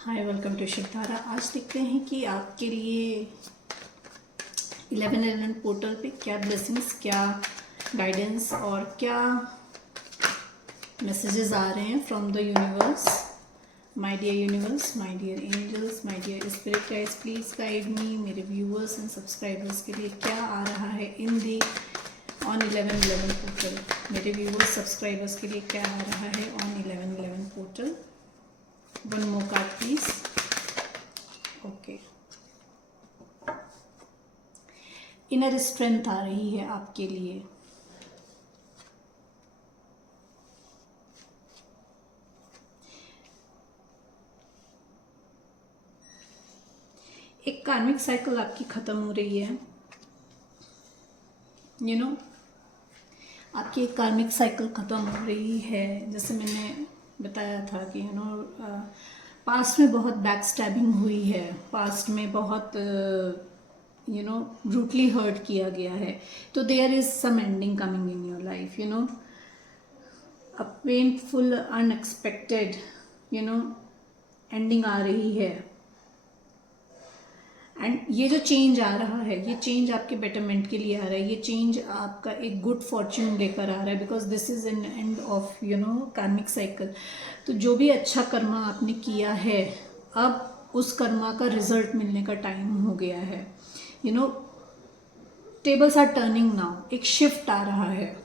Hi, welcome to Shivdhara. आज देखते हैं कि आपके लिए 1111 पोर्टल पे क्या ब्लेसिंग्स, क्या गाइडेंस और क्या मैसेजेस आ रहे हैं from the universe. My dear universe, my dear angels, my dear spirit guides, please guide me. मेरे व्यूअर्स एंड सब्सक्राइबर्स के लिए क्या आ रहा है इन दी ऑन 1111 पोर्टल। मेरे व्यूअर्स सब्सक्राइबर्स के लिए क्या आ रहा है on 1111 portal. One more card please. Okay, inner strength आ रही है आपके लिए। एक कार्मिक साइकिल आपकी खत्म हो रही है। आपकी एक कार्मिक साइकिल खत्म हो रही है। जैसे मैंने बताया था कि पास्ट में बहुत बैक स्टैबिंग हुई है, पास्ट में बहुत ब्रूटली हर्ट किया गया है। तो there is some ending coming in your life, a painful unexpected ending आ रही है। एंड ये जो चेंज आ रहा है, ये चेंज आपके बेटरमेंट के लिए आ रहा है। ये चेंज आपका एक गुड फॉर्च्यून लेकर आ रहा है, because this is an end of कार्मिक साइकिल। तो जो भी अच्छा कर्मा आपने किया है, अब उस कर्मा का रिजल्ट मिलने का टाइम हो गया है। Tables are turning now. एक शिफ्ट आ रहा है।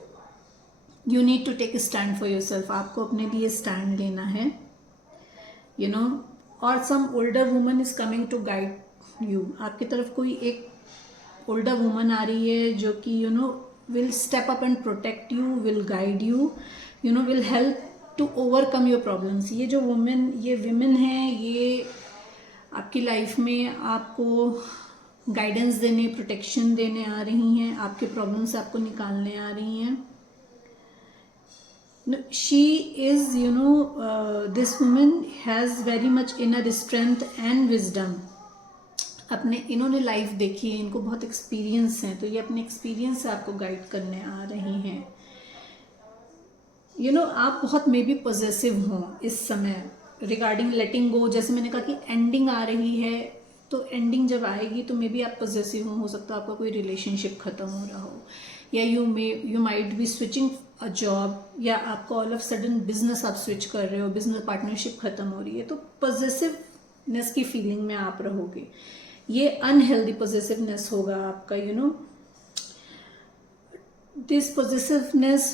You need to take stand for your self. आपको अपने लिए स्टैंड लेना है। और some older woman is coming to guide you. आपकी तरफ कोई एक ओल्डर वुमन आ रही है जो कि will step up and protect you, will guide you, will help to overcome your problems. ये जो विमेन है, ये आपकी लाइफ में आपको गाइडेंस देने, प्रोटेक्शन देने आ रही हैं। आपके प्रॉब्लम्स आपको निकालने आ रही हैं। She is, this woman has very much inner strength and wisdom. इन्होंने लाइफ देखी है, इनको बहुत एक्सपीरियंस है, तो ये अपने एक्सपीरियंस से आपको गाइड करने आ रही हैं। आप बहुत मे बी पॉजेसिव हो इस समय रिगार्डिंग लेटिंग गो। जैसे मैंने कहा कि एंडिंग आ रही है, तो एंडिंग जब आएगी तो मे बी आप पॉजेसिव हो सकता है आपका कोई रिलेशनशिप खत्म हो रहा हो, या you might be switching a job, या आपको ऑल ऑफ सडन बिजनेस आप स्विच कर रहे हो, बिजनेस पार्टनरशिप खत्म हो रही है, तो पॉजेसिवनेस की फीलिंग में आप रहोगे। ये अनहेल्दी पॉजेसिवनेस होगा आपका। This possessiveness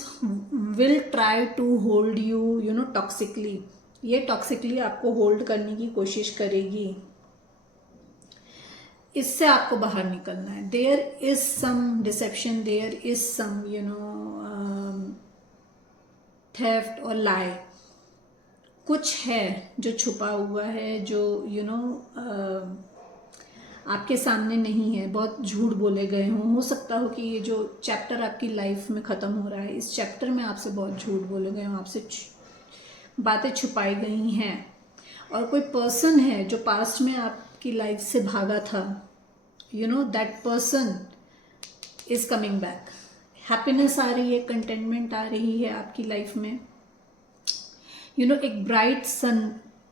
will try to hold you toxically. ये टॉक्सिकली आपको होल्ड करने की कोशिश करेगी। इससे आपको बाहर निकलना है। There is some deception, there is some theft और लाई। कुछ है जो छुपा हुआ है, जो आपके सामने नहीं है। बहुत झूठ बोले गए हों। हो सकता हो कि ये जो चैप्टर आपकी लाइफ में ख़त्म हो रहा है, इस चैप्टर में आपसे बहुत झूठ बोले गए हों, आपसे बातें छुपाई गई हैं। और कोई पर्सन है जो पास्ट में आपकी लाइफ से भागा था, that person is coming back. Happiness आ रही है, कंटेंटमेंट आ रही है आपकी लाइफ में। एक ब्राइट सन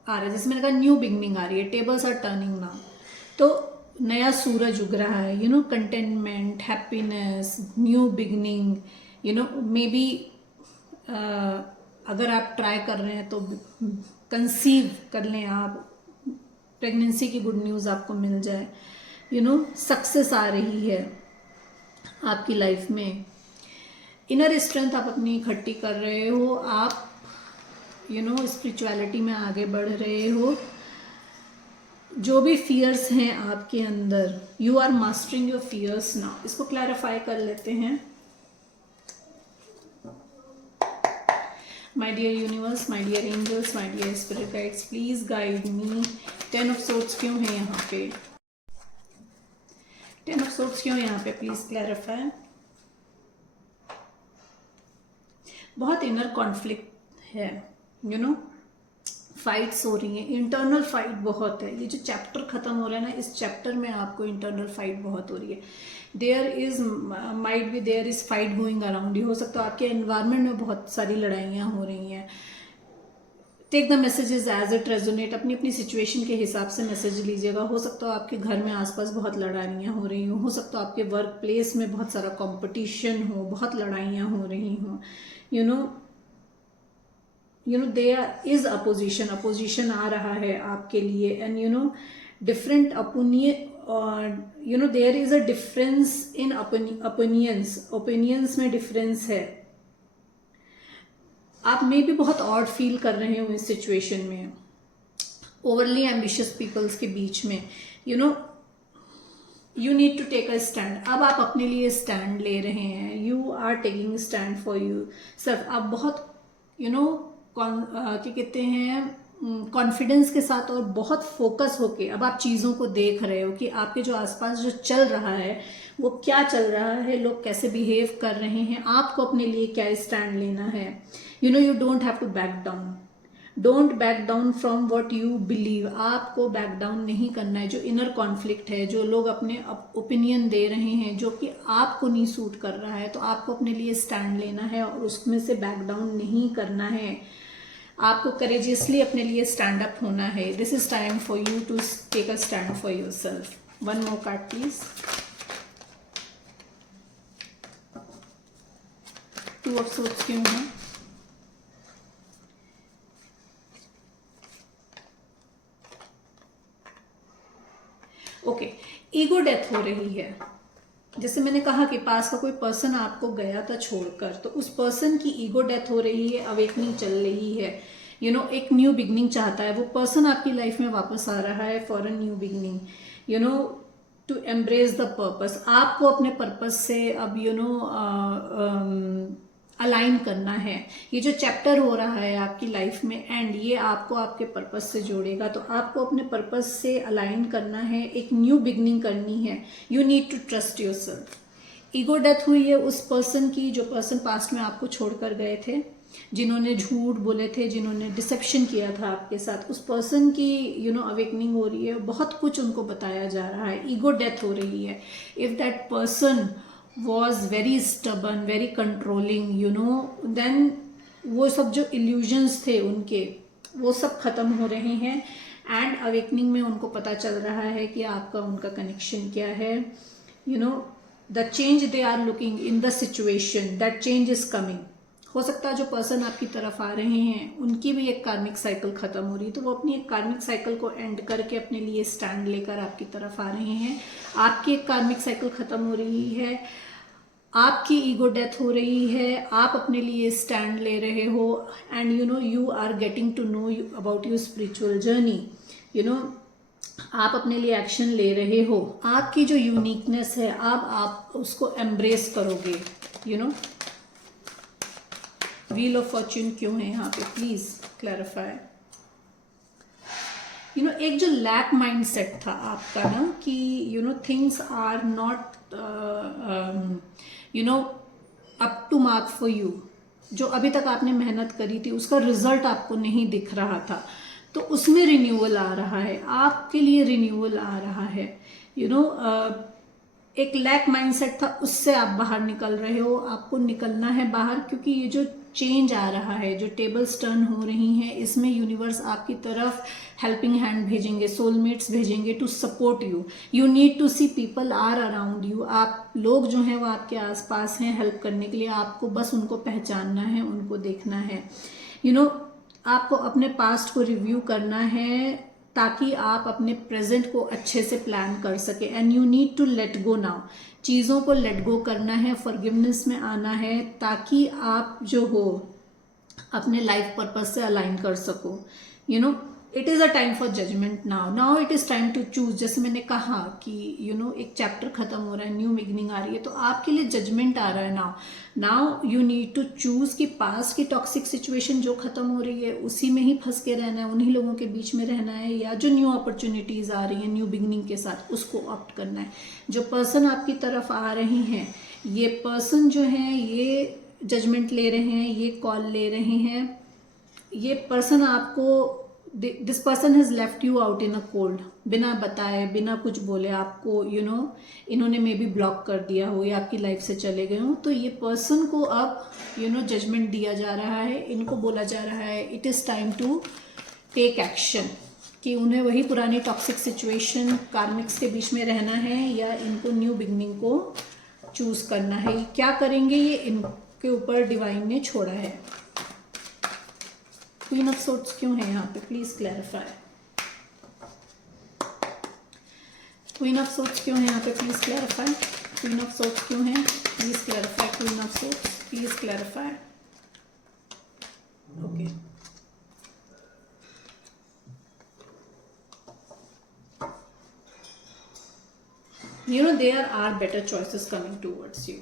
आ रहा है। जैसे मैंने कहा, न्यू बिगनिंग आ रही है। Tables are turning now. तो नया सूरज उग रहा है। Contentment, happiness, new beginning. Maybe अगर आप ट्राई कर रहे हैं तो कंसीव कर लें आप, प्रेगनेंसी की गुड न्यूज़ आपको मिल जाए। सक्सेस आ रही है आपकी लाइफ में। इनर स्ट्रेंथ आप अपनी इकट्ठी कर रहे हो। आप स्पिरिचुअलिटी में आगे बढ़ रहे हो। जो भी फियर्स हैं आपके अंदर, you are mastering your fears now. इसको क्लैरिफाई कर लेते हैं। My dear universe, my dear angels, my dear spirit guides, please guide me. 10 of swords क्यों है यहाँ पे? 10 ऑफ सोर्ड्स क्यों है यहाँ पे? Please clarify. बहुत इनर कॉन्फ्लिक्ट है, फाइट्स हो रही हैं, इंटरनल फाइट बहुत है। ये जो चैप्टर खत्म हो रहा है ना, इस चैप्टर में आपको इंटरनल फाइट बहुत हो रही है। There is fight going around you. हो सकता है आपके एनवायरनमेंट में बहुत सारी लड़ाइयाँ हो रही हैं। Take the messages as it resonate, अपनी अपनी सिचुएशन के हिसाब से मैसेज लीजिएगा। हो सकता है आपके घर में आसपास बहुत लड़ाइयाँ हो रही हो सकता है आपके वर्क प्लेस में बहुत सारा कंपटीशन हो, बहुत लड़ाइयाँ हो रही हो, देयर इज अपोजिशन आ रहा है आपके लिए, and different opinion, there is a difference in opinions में डिफरेंस है। आप में भी बहुत ऑड फील कर रहे हो इस सिचुएशन में, ओवरली एम्बिशियस पीपल्स के बीच में, you need to take a stand. अब आप अपने लिए स्टैंड ले रहे हैं, you are taking stand for you self. आप बहुत क्या कहते हैं, कॉन्फिडेंस के साथ और बहुत फोकस होके अब आप चीज़ों को देख रहे हो कि आपके जो आसपास जो चल रहा है वो क्या चल रहा है, लोग कैसे बिहेव कर रहे हैं, आपको अपने लिए क्या स्टैंड लेना है। You don't have to back down, don't back down from what you believe. आपको बैक डाउन नहीं करना है। जो इनर कॉन्फ्लिक्ट है, जो लोग अपने ओपिनियन दे रहे हैं जो कि आपको नहीं सूट कर रहा है, तो आपको अपने लिए स्टैंड लेना है और उसमें से बैक डाउन नहीं करना है। आपको करेजियसली अपने लिए स्टैंड अप होना है। This is time for you to take a stand for your self. One more card please. Two of swords क्यों है? ओके, ईगो डेथ हो रही है। जैसे मैंने कहा कि पास का कोई पर्सन आपको गया था छोड़कर, तो उस पर्सन की ईगो डेथ हो रही है, अवेकनिंग चल रही है। एक न्यू बिगनिंग चाहता है वो पर्सन, आपकी लाइफ में वापस आ रहा है for a new beginning, to embrace the purpose. आपको अपने पर्पस से अब अलाइन करना है। ये जो चैप्टर हो रहा है आपकी लाइफ में एंड, ये आपको आपके पर्पस से जोड़ेगा, तो आपको अपने पर्पस से अलाइन करना है, एक न्यू बिगनिंग करनी है। You need to trust your self. Ego death हुई है उस पर्सन की, जो पर्सन पास्ट में आपको छोड़कर गए थे, जिन्होंने झूठ बोले थे, जिन्होंने डिसेप्शन किया था आपके साथ, उस पर्सन की अवेकनिंग हो रही है। बहुत कुछ उनको बताया जा रहा है, ईगो डेथ हो रही है। If that person was very stubborn, very controlling, then वो सब जो illusions थे उनके, वो सब खत्म हो रहे हैं एंड अवेकनिंग में उनको पता चल रहा है कि आपका उनका कनेक्शन क्या है। The change they are looking in the situation, that change is coming. हो सकता है जो पर्सन आपकी तरफ आ रहे हैं उनकी भी एक कार्मिक साइकिल खत्म हो रही है, तो वो अपनी एक कार्मिक साइकिल को एंड करके अपने लिए स्टैंड लेकर आपकी तरफ आ रहे हैं। आपकी एक कार्मिक साइकिल खत्म हो रही है, आपकी ईगो डेथ हो रही है, आप अपने लिए स्टैंड ले रहे हो and you are getting to know about your spiritual journey. आप अपने लिए एक्शन ले रहे हो। आपकी जो यूनिकनेस है अब आप उसको एम्ब्रेस करोगे। व्हील ऑफ फॉर्च्यून क्यों है यहाँ पे, प्लीज क्लैरिफाई। एक जो लैक माइंड सेट था आपका ना, कि things are not up to mark for you. जो अभी तक आपने मेहनत करी थी उसका रिजल्ट आपको नहीं दिख रहा था, तो उसमें रिन्यूअल आ रहा है, आपके लिए रिन्यूअल आ रहा है। एक लैक माइंडसेट था, उससे आप बाहर निकल रहे हो, आपको निकलना है बाहर, क्योंकि ये जो चेंज आ रहा है, जो टेबल्स टर्न हो रही हैं, इसमें यूनिवर्स आपकी तरफ हेल्पिंग हैंड भेजेंगे, सोलमेट्स भेजेंगे to support you. You need to see people are around you. आप लोग जो हैं वो आपके आसपास हैं हेल्प करने के लिए, आपको बस उनको पहचानना है, उनको देखना है। आपको अपने पास्ट को रिव्यू करना है ताकि आप अपने प्रेजेंट को अच्छे से प्लान कर सके। And you need to let go now. चीज़ों को लेट गो करना है, फॉरगिवनेस में आना है, ताकि आप जो हो अपने लाइफ पर्पस से अलाइन कर सको। It is a time for judgement now it is time to choose. जैसे मैंने कहा कि एक चैप्टर खत्म हो रहा है, न्यू बिगिनिंग आ रही है, तो आपके लिए जजमेंट आ रहा है now you need to choose कि पास्ट की टॉक्सिक सिचुएशन जो खत्म हो रही है उसी में ही फंस के रहना है, उन्हीं लोगों के बीच में रहना है, या जो न्यू अपॉर्चुनिटीज आ रही है न्यू बिगिनिंग के साथ उसको ऑप्ट करना है। जो पर्सन आपकी तरफ आ रहे हैं, ये पर्सन जो है ये जजमेंट ले रहे हैं, ये कॉल ले रहे हैं, ये पर्सन आपको this person has left you out in a cold, बिना बताए बिना कुछ बोले आपको इन्होंने मे बी ब्लॉक कर दिया हो या आपकी लाइफ से चले गए हो। तो ये पर्सन को अब जजमेंट दिया जा रहा है, इनको बोला जा रहा है it is time to take action, कि उन्हें वही पुरानी टॉक्सिक सिचुएशन कार्मिक्स के बीच में रहना है या इनको न्यू बिगनिंग को चूज करना है। क्या करेंगे ये इनके ऊपर डिवाइन ने छोड़ा है। क्वीन ऑफ सोर्ड्स क्यों है यहाँ पे, please clarify. Queen of swords क्यों है यहाँ पे, please clarify. Queen of swords क्यों है, please clarify. Queen of swords please clarify. Okay, there are better choices coming towards you.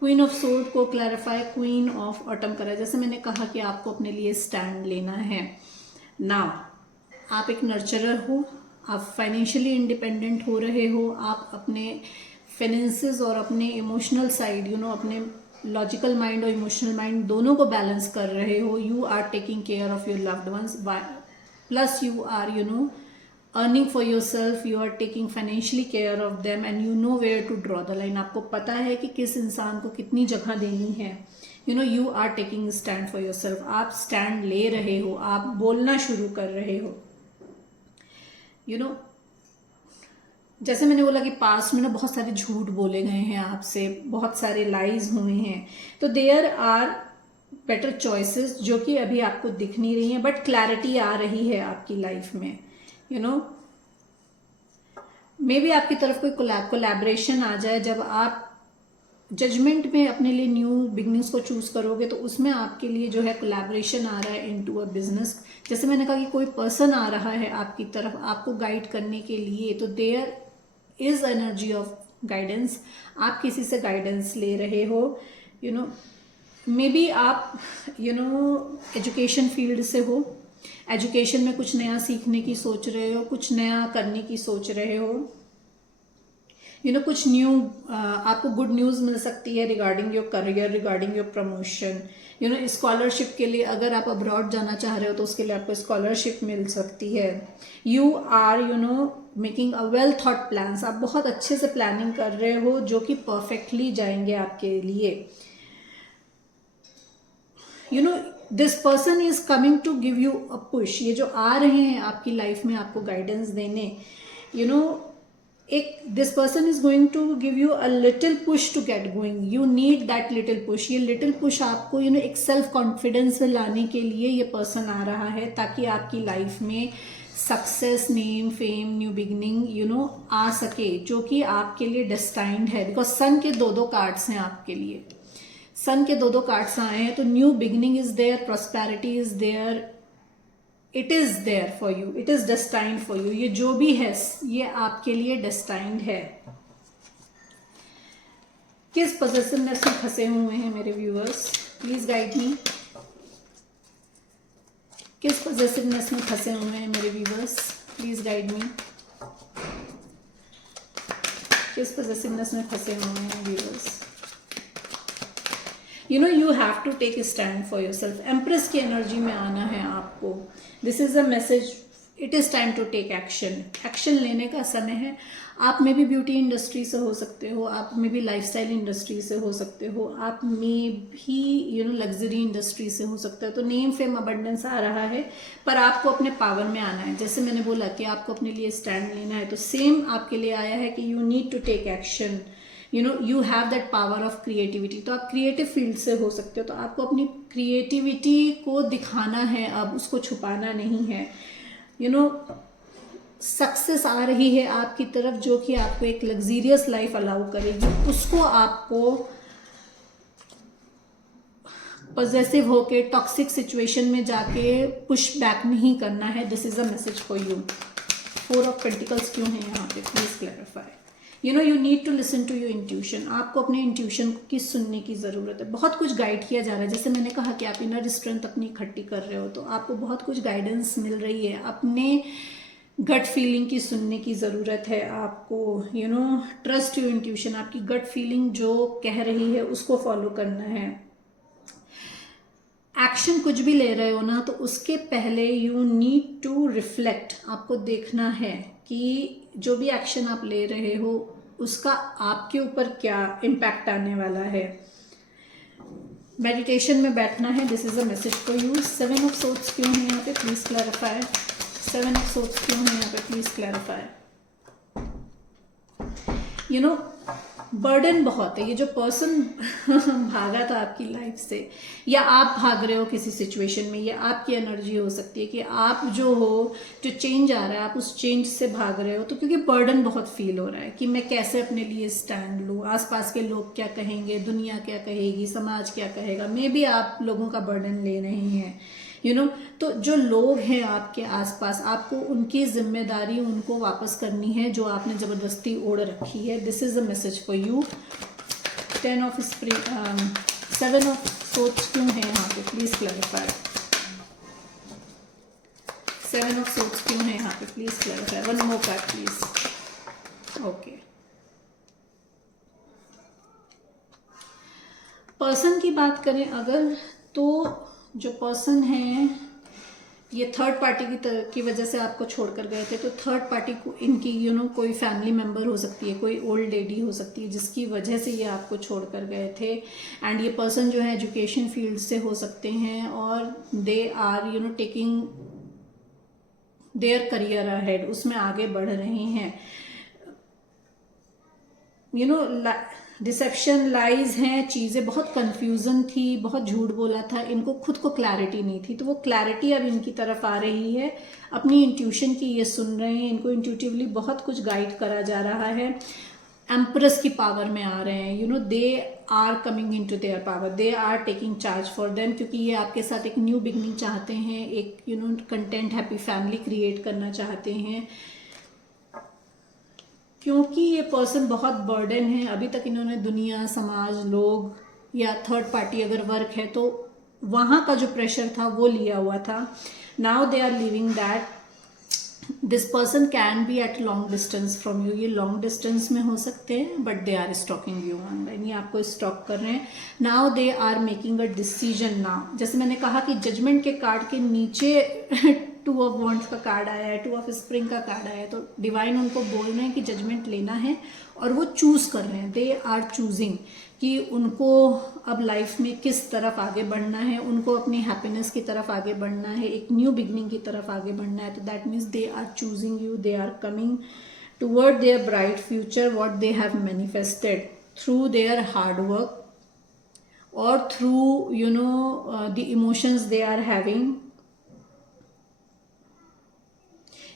Queen of sword को क्लैरिफाई क्वीन ऑफ ऑटम करा। जैसे मैंने कहा कि आपको अपने लिए स्टैंड लेना है। नाउ आप एक नर्चरर हो, आप फाइनेंशियली इंडिपेंडेंट हो रहे हो, आप अपने फाइनेंसेस और अपने इमोशनल साइड अपने लॉजिकल माइंड और इमोशनल माइंड दोनों को बैलेंस कर रहे हो। You are taking care of your loved ones, plus you are earning for yourself, you are taking financially care of them and you know where to draw the line. आपको पता है कि किस इंसान को कितनी जगह देनी है। you are taking stand for yourself. आप स्टैंड ले रहे हो, आप बोलना शुरू कर रहे हो। जैसे मैंने बोला कि पास्ट में बहुत सारे झूठ बोले गए हैं आपसे, बहुत सारे लाइज हुए हैं, तो देयर आर बेटर चॉइसेस जो कि अभी आपको दिख नहीं रही हैं, बट क्लैरिटी आ रही है आपकी लाइफ में। मे बी आपकी तरफ कोई कोलैबोरेशन आ जाए। जब आप जजमेंट में अपने लिए न्यू बिगनिंग्स को चूज करोगे तो उसमें आपके लिए जो है कोलैबोरेशन आ रहा है इनटू अ बिजनेस। जैसे मैंने कहा कि कोई पर्सन आ रहा है आपकी तरफ आपको गाइड करने के लिए, तो there is energy of guidance. आप किसी से गाइडेंस ले रहे हो। मे बी आप एजुकेशन फील्ड से हो, एजुकेशन में कुछ नया सीखने की सोच रहे हो, कुछ नया करने की सोच रहे हो। कुछ न्यू आपको गुड न्यूज़ मिल सकती है regarding your career, regarding your promotion. Scholarship के लिए अगर आप अब्रॉड जाना चाह रहे हो तो उसके लिए आपको स्कॉलरशिप मिल सकती है। You are making a well thought plans. आप बहुत अच्छे से प्लानिंग कर रहे हो जो कि परफेक्टली जाएंगे आपके लिए। This person is coming to give you a push. ये जो आ रहे हैं आपकी लाइफ में आपको गाइडेंस देने, this person is going to give you a little push to get going. You need that little push. ये लिटिल पुश आपको एक सेल्फ कॉन्फिडेंस लाने के लिए ये पर्सन आ रहा है, ताकि आपकी लाइफ में success, name, fame, new beginning आ सके, जो कि आपके लिए डेस्टाइन्ड है। बिकॉज सन के दो कार्ड्स हैं आपके लिए, सन के दो कार्ड्स आए हैं। तो new beginning is there, prosperity is there, it is there for you, it is destined for you. ये जो भी है ये आपके लिए डेस्टाइन्ड है। किस पॉजिटिवनेस में फंसे हुए हैं मेरे व्यूअर्स, प्लीज गाइड मी। किस पॉजिटिवनेस में फंसे हुए हैं मेरे व्यूअर्स, प्लीज गाइड मी। किस पॉजिटिवनेस में फंसे हुए हैं viewers. you have to take a stand for yourself. Empress की एनर्जी में आना है आपको। This is a message, it is time to take action. Action लेने का समय है। आप में भी ब्यूटी इंडस्ट्री से हो सकते हो, आप में भी लाइफस्टाइल इंडस्ट्री से हो सकते हो, आप में भी लग्जरी इंडस्ट्री से हो सकते हो। तो नेम, फेम, अबंडेंस आ रहा है, पर आपको अपने पावर में आना है। जैसे मैंने बोला कि आपको अपने लिए स्टैंड लेना है, तो सेम आपके लिए आया है कि you need to take action. You have that power of creativity. तो आप क्रिएटिव फील्ड से हो सकते हो, तो आपको अपनी क्रिएटिविटी को दिखाना है, अब उसको छुपाना नहीं है। सक्सेस आ रही है आपकी तरफ, जो कि आपको एक लग्जरियस लाइफ अलाउ करेगी। उसको आपको पॉजेसिव होके टॉक्सिक सिचुएशन में जाके पुश बैक नहीं करना है। This is a message for you. 4 of pentacles क्यों है यहाँ पे, please clarify. You need to listen to your intuition. आपको अपने इंट्यूशन की सुनने की ज़रूरत है। बहुत कुछ गाइड किया जा रहा है। जैसे मैंने कहा कि आप इनर स्ट्रेंथ अपनी इकट्ठी कर रहे हो, तो आपको बहुत कुछ गाइडेंस मिल रही है। अपने गट फीलिंग की सुनने की ज़रूरत है आपको। Trust your intuition. आपकी गट फीलिंग जो कह रही है उसको फॉलो करना है। एक्शन कुछ भी ले रहे हो ना, तो उसके पहले यू नीड टू रिफ्लेक्ट। आपको देखना है कि जो भी एक्शन आप ले रहे हो उसका आपके ऊपर क्या इम्पैक्ट आने वाला है। मेडिटेशन में बैठना है। This is a message for you. 7 of swords क्यों है यहाँ पे, प्लीज क्लैरिफाई। 7 ऑफ सोर्ड्स क्यों है यहाँ पे, please clarify. You know burden बहुत है। ये जो पर्सन भागा था आपकी लाइफ से, या आप भाग रहे हो किसी सिचुएशन में, या आपकी एनर्जी हो सकती है कि आप जो हो, जो चेंज आ रहा है आप उस चेंज से भाग रहे हो। तो क्योंकि बर्डन बहुत फील हो रहा है कि मैं कैसे अपने लिए स्टैंड लूँ, आसपास के लोग क्या कहेंगे, दुनिया क्या कहेगी, समाज क्या कहेगा। मे बी आप लोगों का बर्डन ले रहे हैं, यू नो। तो जो लोग हैं आपके आसपास, आपको उनकी जिम्मेदारी उनको वापस करनी है जो आपने ज़बरदस्ती ओढ़ रखी है। This is a message for you. 10 of spring, 7 of swords क्यों है यहाँ पे, प्लीज क्लैरिफाई। 7 ऑफ सोर्ड्स क्यों है यहाँ पे, please clarify. 1 more card please. Okay, person की बात करें अगर, तो जो पर्सन है ये थर्ड पार्टी की वजह से आपको छोड़कर गए थे। तो थर्ड पार्टी को इनकी यू नो कोई फैमिली मेंबर हो सकती है, कोई ओल्ड लेडी हो सकती है जिसकी वजह से ये आपको छोड़कर गए थे। एंड ये पर्सन जो है एजुकेशन फील्ड से हो सकते हैं और they are you know taking their career ahead, उसमें आगे बढ़ रहे हैं। यू नो डिसेप्शन, लाइज हैं, चीज़ें बहुत कंफ्यूजन थी, बहुत झूठ बोला था, इनको खुद को क्लैरिटी नहीं थी। तो वो क्लैरिटी अब इनकी तरफ आ रही है। अपनी इंट्यूशन की ये सुन रहे हैं, इनको इंट्यूटिवली बहुत कुछ गाइड करा जा रहा है। एम्प्रेस की पावर में आ रहे हैं। You know they are coming into their power, they are taking charge for them, क्योंकि ये आपके साथ एक न्यू बिगनिंग चाहते हैं, एक you know content happy family create करना चाहते हैं। क्योंकि ये पर्सन बहुत बर्डन है, अभी तक इन्होंने दुनिया, समाज, लोग या थर्ड पार्टी अगर वर्क है तो वहाँ का जो प्रेशर था वो लिया हुआ था। Now they are living that. This person can be at long distance from you. ये लॉन्ग डिस्टेंस में हो सकते हैं but they are stalking you online, ये आपको स्टॉक कर रहे हैं। Now they are making a decision now. जैसे मैंने कहा कि जजमेंट के कार्ड के नीचे 2 ऑफ वॉन्ड्स का कार्ड आया है, 2 ऑफ स्प्रिंग का कार्ड आया है। तो डिवाइन उनको बोल रहे हैं कि जजमेंट लेना है और वो चूज कर रहे हैं। दे आर चूजिंग कि उनको अब लाइफ में किस तरफ आगे बढ़ना है, उनको अपनी हैप्पीनेस की तरफ आगे बढ़ना है, एक न्यू बिगनिंग की तरफ आगे बढ़ना है। तो that means they are choosing you, they are coming toward their bright future what they have manifested through their hard work और through you know the emotions they are having.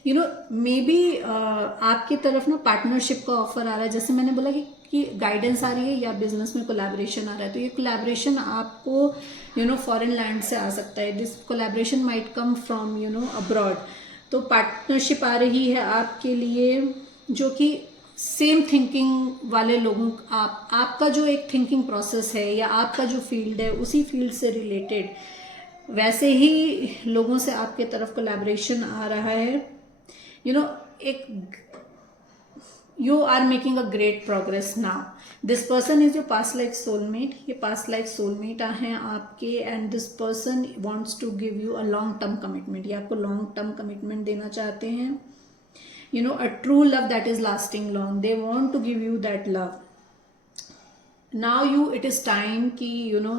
You know maybe आपकी तरफ ना partnership का offer आ रहा है। जैसे मैंने बोला कि गाइडेंस आ रही है या बिजनेस में कोलैबोरेशन आ रहा है। तो ये कोलैबोरेशन आपको यू नो फॉरेन लैंड से आ सकता है। This collaboration might come from you know abroad. तो पार्टनरशिप आ रही है आपके लिए जो कि सेम थिंकिंग वाले लोगों, आपका जो एक थिंकिंग प्रोसेस है या आपका जो फील्ड है उसी फील्ड से रिलेटेड वैसे ही लोगों से आपके तरफ कोलैबोरेशन आ रहा है। यू नो एक you are making a great progress now. This person is your past life soulmate. ये पास्ट लाइफ सोलमेट हैं आपके and this person wants to give you a long term commitment. ये आपको long term commitment देना चाहते हैं। You know a true love that is lasting long. They want to give you that love. Now you it is time कि you no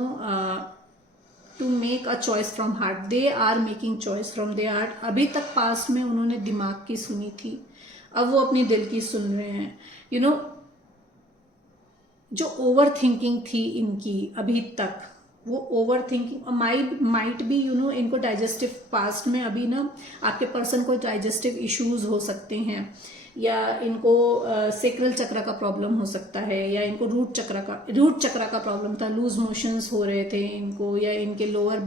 to make a choice from heart. They are making choice from the heart. अभी तक past में उन्होंने दिमाग की सुनी थी, अब वो अपनी दिल की सुन रहे हैं। यू नो जो ओवर थिंकिंग थी इनकी अभी तक, वो over thinking might be you know इनको डाइजेस्टिव पास्ट में अभी ना आपके पर्सन को डाइजेस्टिव इश्यूज हो सकते हैं या इनको सेक्रल चक्र का प्रॉब्लम हो सकता है या इनको रूट चक्र का प्रॉब्लम था। लूज मोशंस हो रहे थे इनको या इनके लोअर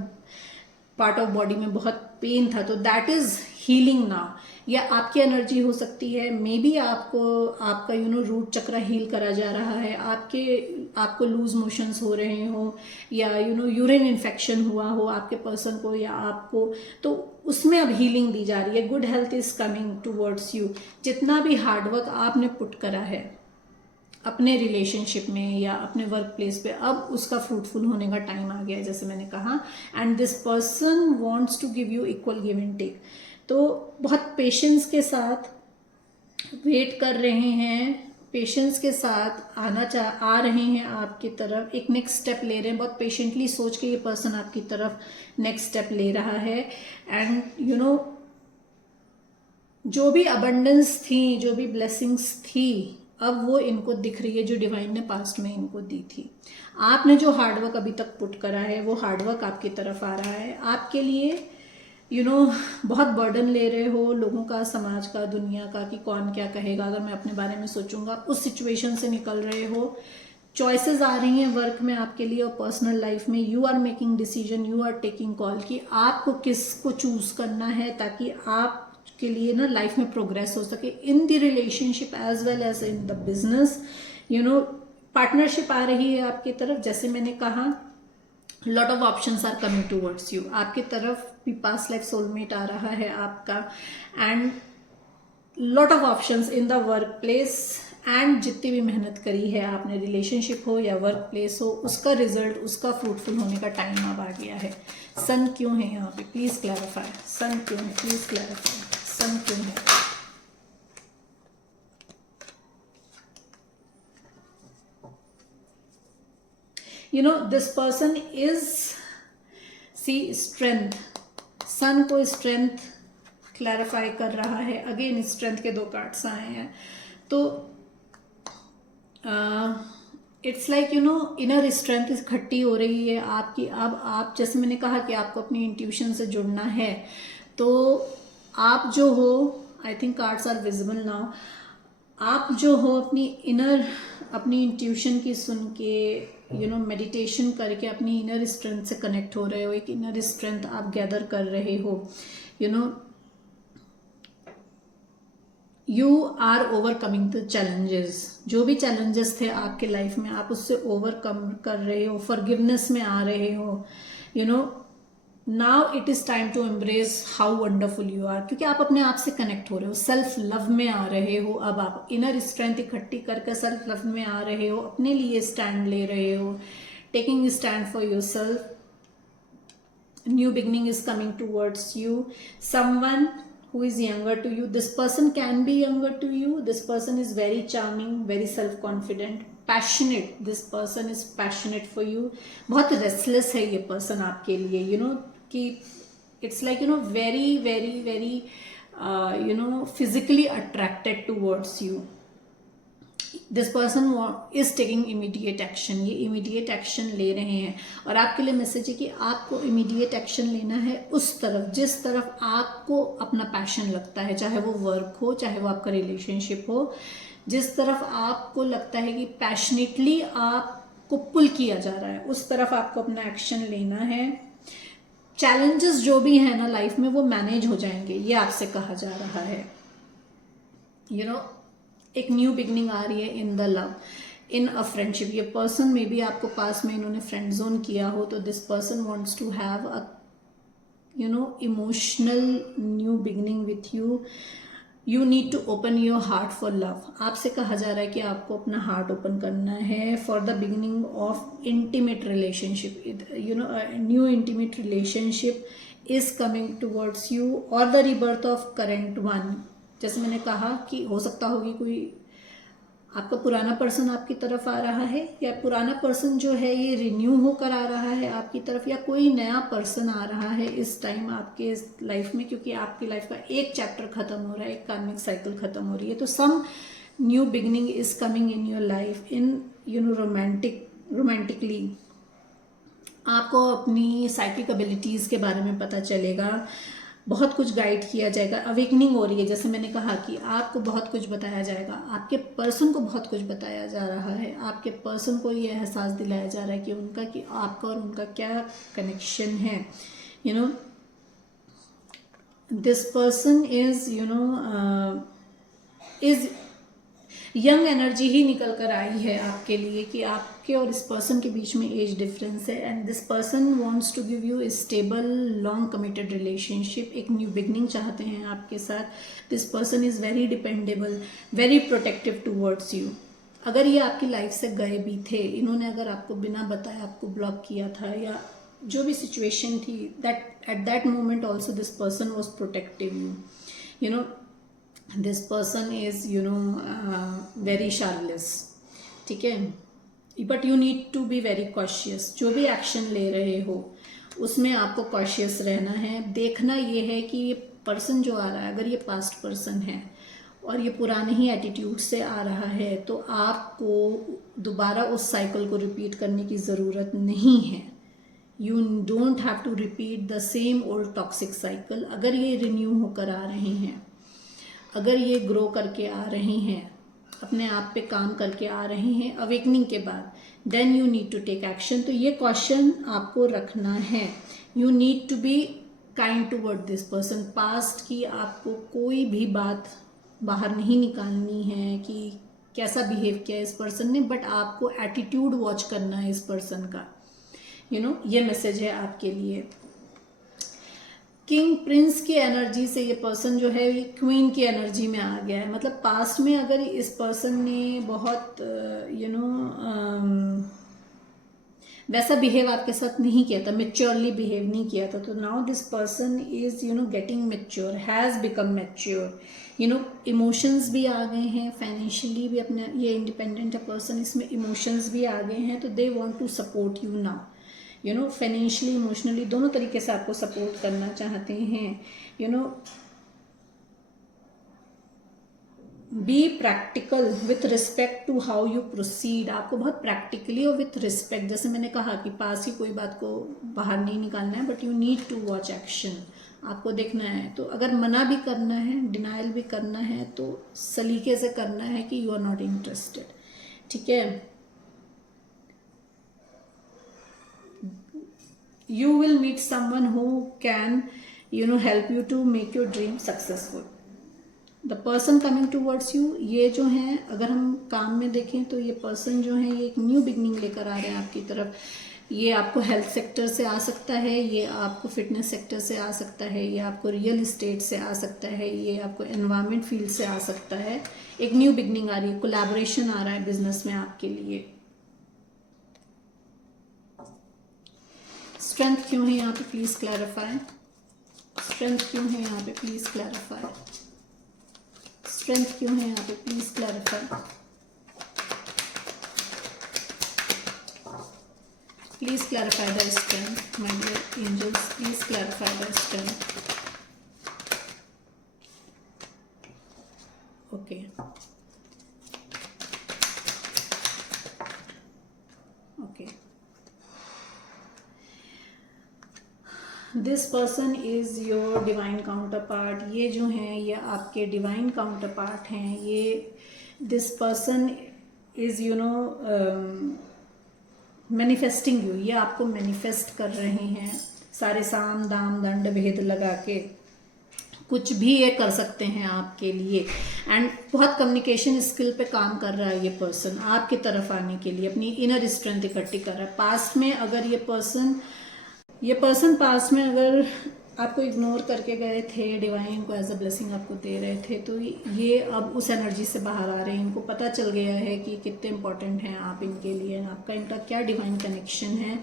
पार्ट ऑफ बॉडी में बहुत पेन था। तो दैट इज हीलिंग नाउ। या आपकी एनर्जी हो सकती है, मे बी आपका यू नो रूट चक्र हील करा जा रहा है। आपको लूज मोशंस हो रहे हो या यू नो यूरिन इन्फेक्शन हुआ हो आपके पर्सन को या आपको, तो उसमें अब हीलिंग दी जा रही है। Good health is coming towards you. जितना भी हार्डवर्क आपने पुट करा है अपने रिलेशनशिप में या अपने वर्क प्लेस पे अब उसका फ्रूटफुल होने का टाइम आ गया है, जैसे मैंने कहा। And this person wants to give you equal give and take. तो बहुत पेशेंस के साथ वेट कर रहे हैं, पेशेंस के साथ आ रहे हैं आपकी तरफ, एक नेक्स्ट स्टेप ले रहे हैं, बहुत पेशेंटली सोच के ये पर्सन आपकी तरफ नेक्स्ट स्टेप ले रहा है। एंड यू नो, जो भी अबंडेंस थी, जो भी ब्लेसिंग्स थी, अब वो इनको दिख रही है जो डिवाइन ने पास्ट में इनको दी थी। आपने जो हार्डवर्क अभी तक पुट करा है वो हार्डवर्क आपकी तरफ आ रहा है। आपके लिए बहुत बर्डन ले रहे हो लोगों का, समाज का, दुनिया का, कि कौन क्या कहेगा अगर मैं अपने बारे में सोचूंगा, उस सिचुएशन से निकल रहे हो। चॉइसेस आ रही हैं वर्क में आपके लिए और पर्सनल लाइफ में। You are making decision, you are taking call कि आपको किस को चूज करना है ताकि आप के लिए ना लाइफ में प्रोग्रेस हो सके, in the relationship as well as in the business. Partnership आ रही है आपकी तरफ, जैसे मैंने कहा lot of options are coming towards you. आपकी तरफ भी पास्ट लाइफ सोलमेट आ रहा है आपका, and lot of options in the work place. And जितनी भी मेहनत करी है आपने, रिलेशनशिप हो या वर्क प्लेस हो, उसका रिजल्ट, उसका फ्रूटफुल होने का टाइम अब आ गया है। सन क्यों है यहाँ पे, प्लीज क्लैरिफाई। सन क्यों है, प्लीज क्लैरिफाई। सन क्यों है? This person is see strength. Sun को स्ट्रेंथ क्लैरिफाई कर रहा है। अगेन स्ट्रेंथ के 2 कार्ड्स आए हैं। तो इट्स लाइक इनर स्ट्रेंथ इकट्ठी हो रही है आपकी। अब आप, जैसे मैंने कहा कि आपको अपनी इंट्यूशन से जुड़ना है, तो आप जो हो, I think cards are visible now, आप जो हो अपनी इंट्यूशन की सुन के मेडिटेशन करके अपनी इनर स्ट्रेंथ से कनेक्ट हो रहे हो, एक इनर स्ट्रेंथ आप गैदर कर रहे हो। You are overcoming the challenges. जो भी चैलेंजेस थे आपके लाइफ में, आप उससे ओवरकम कर रहे हो, फॉरगिवनेस में आ रहे हो। Now it is time to embrace how wonderful you are, क्योंकि आप अपने आप से कनेक्ट हो रहे हो, सेल्फ लव में आ रहे हो। अब आप इनर स्ट्रेंथ इकट्ठी करके सेल्फ लव में आ रहे हो, अपने लिए स्टैंड ले रहे हो, taking stand for your self. New beginning is coming towards you. Someone who is younger to you, this person can be younger to you, this person is very charming, very self confident, passionate, this person is passionate for you। बहुत restless है ये person आपके लिए, कि it's like very very very physically attracted towards you। This person is taking immediate action, ये immediate action ले रहे हैं। और आपके लिए मैसेज है कि आपको इमीडिएट एक्शन लेना है उस तरफ जिस तरफ आपको अपना पैशन लगता है, चाहे वो वर्क हो, चाहे वो आपका रिलेशनशिप हो। जिस तरफ आपको लगता है कि पैशनेटली आपको पुल किया जा रहा है, उस तरफ आपको अपना एक्शन लेना है। चैलेंजेस जो भी है ना लाइफ में, वो मैनेज हो जाएंगे, ये आपसे कहा जा रहा है। एक न्यू बिगनिंग आ रही है in the love, in a friendship. ये पर्सन में भी आपको पास में इन्होंने फ्रेंड जोन किया हो, तो this person wants to have a emotional new beginning with you. You need to open your heart for love. आपसे कहा जा रहा है कि आपको अपना हार्ट ओपन करना है for the beginning of intimate relationship. New intimate relationship is coming towards you, और the rebirth of current one. जैसे मैंने कहा कि हो सकता होगी कोई आपका पुराना पर्सन आपकी तरफ आ रहा है, या पुराना पर्सन जो है ये रिन्यू होकर आ रहा है आपकी तरफ, या कोई नया पर्सन आ रहा है इस टाइम आपके लाइफ में, क्योंकि आपकी लाइफ का एक चैप्टर खत्म हो रहा है, एक कार्मिक साइकिल खत्म हो रही है। तो some new beginning is coming in your life in romantically. आपको अपनी साइकिक एबिलिटीज के बारे में पता चलेगा, बहुत कुछ गाइड किया जाएगा। अवेकनिंग हो रही है, जैसे मैंने कहा कि आपको बहुत कुछ बताया जाएगा, आपके पर्सन को बहुत कुछ बताया जा रहा है, आपके पर्सन को ये एहसास दिलाया जा रहा है कि आपका और उनका क्या कनेक्शन है। This person is young energy ही निकल कर आई है आपके लिए, कि आपके और इस पर्सन के बीच में एज डिफरेंस है। And this person wants to give you a stable long committed relationship. एक न्यू बिगनिंग चाहते हैं आपके साथ। This person is very dependable, very protective towards you. अगर ये आपकी लाइफ से गए भी थे, इन्होंने अगर आपको बिना बताए आपको ब्लॉक किया था, या जो भी सिचुएशन थी, that at that moment also this person was protective you know this person is very शार्लेस, ठीक है। But you need to be very cautious. जो भी एक्शन ले रहे हो उसमें आपको कॉशियस रहना है। देखना ये है कि ये पर्सन जो आ रहा है, अगर ये पास्ट पर्सन है और ये पुराने ही एटीट्यूड से आ रहा है, तो आपको दोबारा उस साइकिल को रिपीट करने की ज़रूरत नहीं है। You don't have to repeat the same old toxic cycle. अगर ये रिन्यू होकर आ रहे हैं, अगर ये ग्रो करके आ रहे हैं, अपने आप पे काम करके आ रहे हैं अवेकनिंग के बाद, then you need to take action. तो ये क्वेश्चन आपको रखना है। You need to be kind toward this person. Past की आपको कोई भी बात बाहर नहीं निकालनी है कि कैसा बिहेव किया इस पर्सन ने, बट आपको एटीट्यूड वॉच करना है इस पर्सन का। ये मैसेज है आपके लिए। किंग प्रिंस की एनर्जी से ये पर्सन जो है ये क्वीन की एनर्जी में आ गया है। मतलब पास्ट में अगर इस पर्सन ने बहुत वैसा बिहेव आपके साथ नहीं किया था, मेच्योरली बिहेव नहीं किया था, तो now this person is getting mature, has become mature. Emotions भी आ गए हैं, फाइनेंशियली भी अपने, ये इंडिपेंडेंट है पर्सन, इसमें इमोशंस भी आ गए हैं। तो they want to support you now, financially emotionally दोनों तरीके से आपको सपोर्ट करना चाहते हैं। Be practical with respect to how you proceed. आपको बहुत प्रैक्टिकली और विथ रिस्पेक्ट, जैसे मैंने कहा कि पास ही कोई बात को बाहर नहीं निकालना है, but you need to watch action. आपको देखना है, तो अगर मना भी करना है, डिनाइल भी करना है, तो सलीके से करना है कि यू आर नॉट इंटरेस्टेड, ठीक है। You will meet someone who can help you to make your dream successful. The person coming towards you, ये जो है, अगर हम काम में देखें तो ये पर्सन जो है ये एक न्यू बिगनिंग लेकर आ रहे हैं आपकी तरफ। ये आपको हेल्थ सेक्टर से आ सकता है, ये आपको फिटनेस सेक्टर से आ सकता है, ये आपको रियल इस्टेट से आ सकता है, ये आपको एनवायरमेंट फील्ड से आ सकता है। एक न्यू बिगनिंग आ रही है, कोलैबोरेशन आ रहा है बिजनेस में आपके लिए। स्ट्रेंथ क्यों है यहाँ पे, प्लीज क्लैरिफाई। स्ट्रेंथ क्यों है यहाँ पे, प्लीज क्लैरिफाई। स्ट्रेंथ क्यों है यहाँ पे, please clarify. Please clarify the strength my dear angels, please clarify the strength. Okay, this person is your divine counterpart. ये जो हैं ये आपके डिवाइन काउंटर पार्ट हैं। ये this person is manifesting you. ये आपको मैनिफेस्ट कर रहे हैं, सारे साम दाम दंड भेद लगा के कुछ भी ये कर सकते हैं आपके लिए। एंड बहुत कम्युनिकेशन स्किल पे काम कर रहा है ये पर्सन आपकी तरफ आने के लिए, अपनी इनर स्ट्रेंथ इकट्ठी कर रहा है। पास्ट में अगर ये पर्सन पास्ट में अगर आपको इग्नोर करके गए थे, डिवाइन को एज अ ब्लेसिंग आपको दे रहे थे, तो ये अब उस एनर्जी से बाहर आ रहे हैं। इनको पता चल गया है कि कितने इंपॉर्टेंट हैं आप इनके लिए, आपका इनका क्या डिवाइन कनेक्शन है।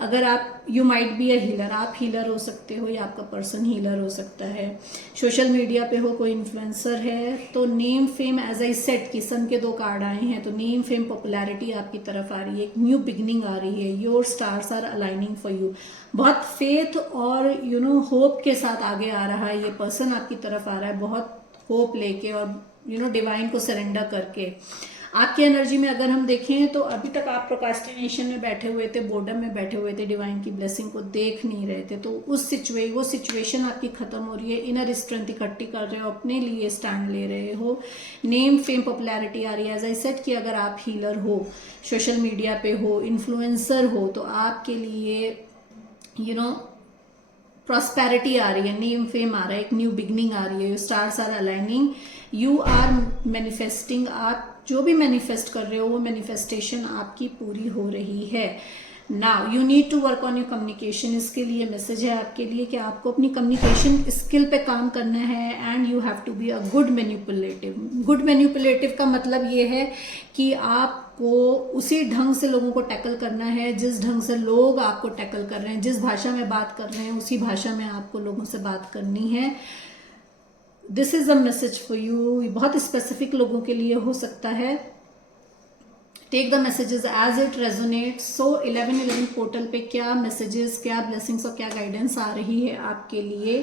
अगर आप, you might be a healer, आप हीलर हो सकते हो या आपका पर्सन हीलर हो सकता है। सोशल मीडिया पे हो, कोई इन्फ्लुएंसर है, तो name fame, as I said कि सन के 2 कार्ड आए हैं, तो नेम फेम पॉपुलैरिटी आपकी तरफ आ रही है, एक न्यू बिगनिंग आ रही है। Your stars are aligning for you. बहुत फेथ और होप के साथ आगे आ रहा है ये पर्सन, आपकी तरफ आ रहा है बहुत होप लेके और डिवाइन को सरेंडर करके। आपकी एनर्जी में अगर हम देखें तो अभी तक आप प्रोकास्टिनेशन में बैठे हुए थे, बोर्डम में बैठे हुए थे, डिवाइन की ब्लेसिंग को देख नहीं रहे थे, तो वो सिचुएशन आपकी खत्म हो रही है। इनर स्ट्रेंथ इकट्ठी कर रहे हो, अपने लिए स्टैंड ले रहे हो, नेम फेम पॉपुलैरिटी आ रही है। एज आई सेड कि अगर आप हीलर हो, सोशल मीडिया पे हो, इन्फ्लुएंसर हो, तो आपके लिए प्रॉस्पेरिटी आ रही है, नेम फेम आ रहा है, एक न्यू बिगनिंग आ रही है। Stars are aligning, you are manifesting. आप जो भी मैनिफेस्ट कर रहे हो वो मैनिफेस्टेशन आपकी पूरी हो रही है। Now you need to work on your communication. इसके लिए मैसेज है आपके लिए कि आपको अपनी कम्युनिकेशन स्किल पे काम करना है and you have to be a good manipulative. Good manipulative का मतलब ये है कि आपको उसी ढंग से लोगों को टैकल करना है जिस ढंग से लोग आपको टैकल कर रहे हैं, जिस भाषा में बात कर रहे हैं उसी भाषा में आपको लोगों से बात करनी है। This is a message for you. बहुत स्पेसिफिक लोगों के लिए हो सकता है। Take the messages as it resonates. So 1111 portal पे क्या मैसेजेस, क्या ब्लेसिंग्स और क्या गाइडेंस आ रही है आपके लिए,